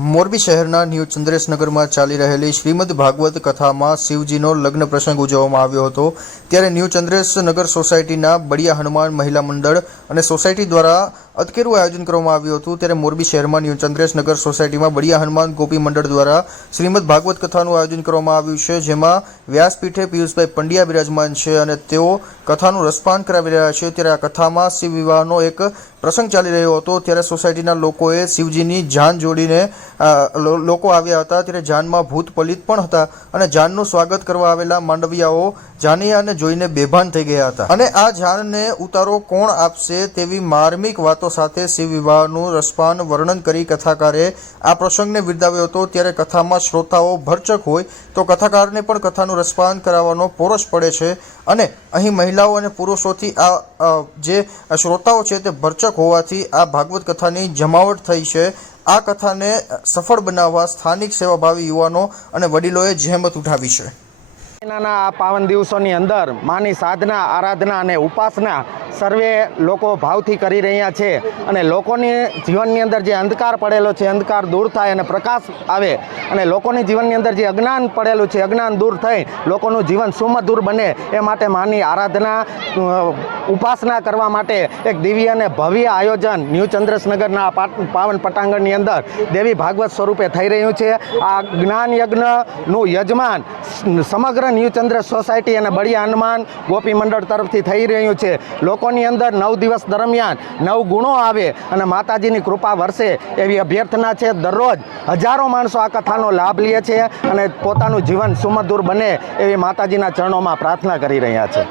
મોરબી શહેરના ન્યૂ ચંદ્રેશનગરમાં ચાલી રહેલી શ્રીમદ ભાગવત કથામાં શિવજીનો લગ્ન પ્રસંગ ઉજવવામાં આવ્યો હતો। ત્યારે ન્યૂ ચંદ્રેશનગર સોસાયટીના બળિયા હનુમાન મહિલા મંડળ અને સોસાયટી દ્વારા અતકેરું આયોજન કરવામાં આવ્યું હતું। ત્યારે મોરબી શહેરમાં ન્યૂ ચંદ્રેશનગર સોસાયટીમાં બળિયા હનુમાન ગોપી મંડળ દ્વારા શ્રીમદ ભાગવત કથાનું આયોજન કરવામાં આવ્યું છે, જેમાં વ્યાસપીઠે પિયુષભાઈ પંડ્યા બિરાજમાન છે અને તેઓ કથાનું રસપાન કરાવી રહ્યા છે। ત્યારે આ કથામાં શિવ વિવાહનો એક પ્રસંગ ચાલી રહ્યો હતો। ત્યારે સોસાયટીના લોકોએ શિવજીની જાન જોડીને લોકો આવ્યા હતા। ત્યારે જાનમાં ભૂત પલિત પણ હતા અને જાનનું સ્વાગત કરવા આવેલા માંડવિયાઓ જાનૈયાને જોઈને બેભાન થઈ ગયા હતા અને આ જાનને ઉતારો કોણ આપશે તેવી માર્મિક વાતો સાથે શિવ વિવાહનું રસપાન વર્ણન કરી કથાકારે આ પ્રસંગને બિરદાવ્યો હતો। ત્યારે કથામાં શ્રોતાઓ ભરચક હોય તો કથાકારને પણ કથાનું રસપાન કરાવવાનો પોરસ પડે છે અને અહીં મહિલાઓ અને પુરુષોથી આ જે શ્રોતાઓ છે તે ભરચક હોવાથી આ ભાગવત કથાની જમાવટ થઈ છે। આ કથાને સફળ બનાવવા સ્થાનિક સેવાભાવી યુવાનો અને વડીલોએ જહેમત ઉઠાવી છે। આ પાવન દિવસોની અંદર માની સાધના, આરાધના અને ઉપાસના સર્વે લોકો ભાવથી કરી રહ્યા છે અને લોકોની જીવનની અંદર જે અંધકાર પડેલો છે અંધકાર દૂર થાય અને પ્રકાશ આવે અને લોકોની જીવનની અંદર જે અજ્ઞાન પડેલું છે અજ્ઞાન દૂર થઈ લોકોનું જીવન સુમધુર બને એ માટે માની આરાધના ઉપાસના કરવા માટે એક દિવ્ય અને ભવ્ય આયોજન ન્યૂ ચંદ્રેશનગરના પાવન પટાંગણની અંદર દેવી ભાગવત સ્વરૂપે થઈ રહ્યું છે। આ જ્ઞાન યજ્ઞનું યજમાન સમગ્ર ન્યૂ ચંદ્રેશ સોસાયટી અને બળિયા હનુમાન ગોપી મંડળ તરફથી થઈ રહ્યું છે। લોકોની અંદર 9 દિવસ દરમિયાન 9 ગુણો આવે અને માતાજીની કૃપા વરસે એવી અભ્યર્થના છે। દરરોજ હજારો માણસો આ કથાનો લાભ લે છે અને પોતાનું જીવન સુમધુર બને એવી માતાજીના ચરણોમાં પ્રાર્થના કરી રહ્યા છે।